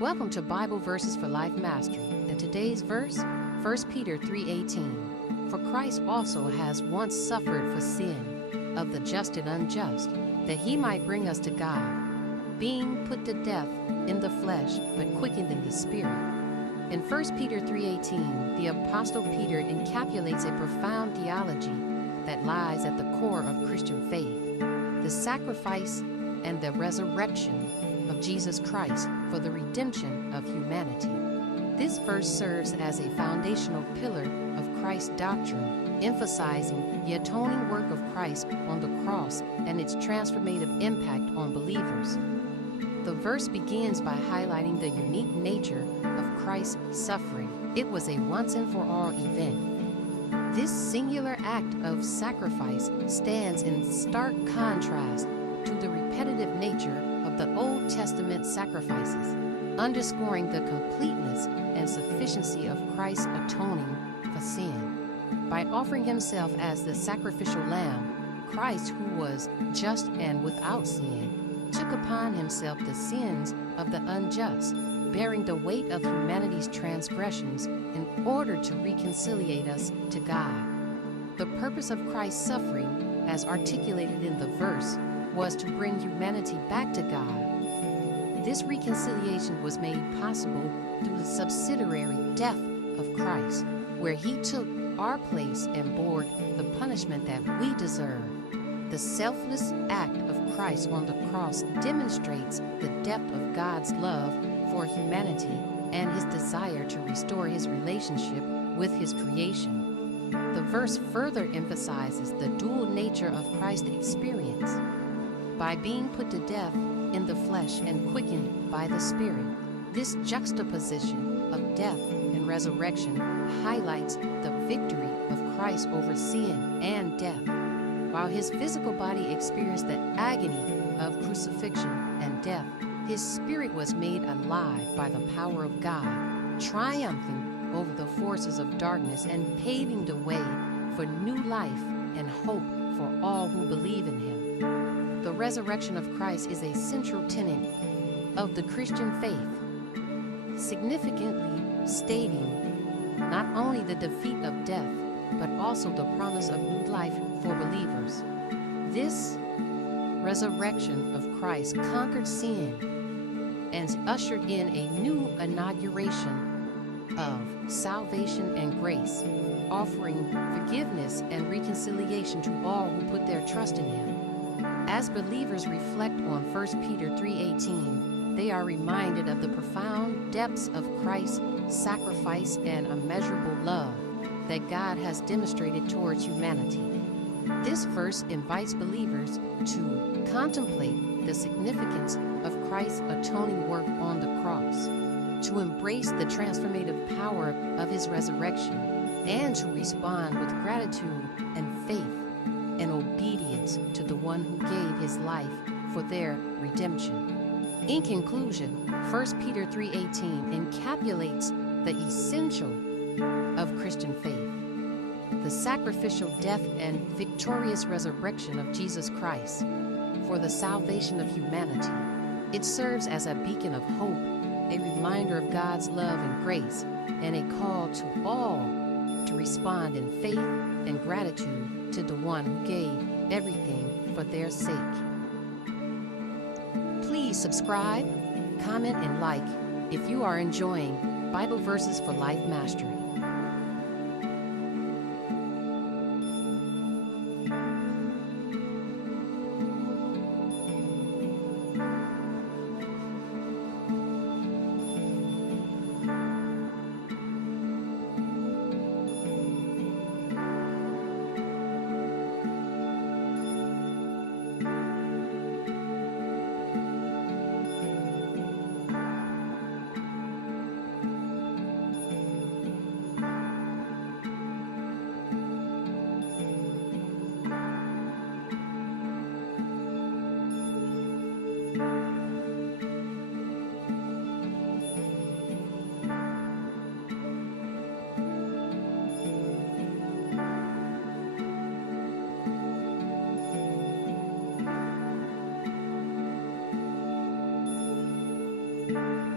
Welcome to Bible Verses for Life Mastery, and today's verse, 1 Peter 3:18. For Christ also has once suffered for sin, of the just and unjust, that he might bring us to God, being put to death in the flesh, but quickened in the spirit. In 1 Peter 3:18, the Apostle Peter encapsulates a profound theology that lies at the core of Christian faith, the sacrifice and the resurrection of Jesus Christ for the redemption of humanity. This verse serves as a foundational pillar of Christ's doctrine, emphasizing the atoning work of Christ on the cross and its transformative impact on believers. The verse begins by highlighting the unique nature of Christ's suffering. It was a once-and-for-all event. This singular act of sacrifice stands in stark contrast to the repetitive nature of the Old Testament sacrifices, underscoring the completeness and sufficiency of Christ's atoning for sin. By offering himself as the sacrificial lamb, Christ, who was just and without sin, took upon himself the sins of the unjust, bearing the weight of humanity's transgressions in order to reconciliate us to God. The purpose of Christ's suffering, as articulated in the verse, was to bring humanity back to God. This reconciliation was made possible through the subsidiary death of Christ, where he took our place and bore the punishment that we deserve. The selfless act of Christ on the cross demonstrates the depth of God's love for humanity and his desire to restore his relationship with his creation. The verse further emphasizes the dual nature of Christ's experience. By being put to death in the flesh and quickened by the Spirit, this juxtaposition of death and resurrection highlights the victory of Christ over sin and death. While his physical body experienced the agony of crucifixion and death, his spirit was made alive by the power of God, triumphing over the forces of darkness and paving the way for new life and hope for all who believe in him. The resurrection of Christ is a central tenet of the Christian faith, significantly stating not only the defeat of death, but also the promise of new life for believers. This resurrection of Christ conquered sin and ushered in a new inauguration of salvation and grace, offering forgiveness and reconciliation to all who put their trust in him. As believers reflect on 1 Peter 3:18, they are reminded of the profound depths of Christ's sacrifice and immeasurable love that God has demonstrated towards humanity. This verse invites believers to contemplate the significance of Christ's atoning work on the cross, to embrace the transformative power of his resurrection, and to respond with gratitude and faith and obedience to the one who gave his life for their redemption. In conclusion, 1 Peter 3:18 encapsulates the essential of Christian faith, the sacrificial death and victorious resurrection of Jesus Christ for the salvation of humanity. It serves as a beacon of hope, a reminder of God's love and grace, and a call to all to respond in faith and gratitude to the one who gave everything for their sake. Please subscribe, comment, and like if you are enjoying Bible Verses for Life Mastery. Bye.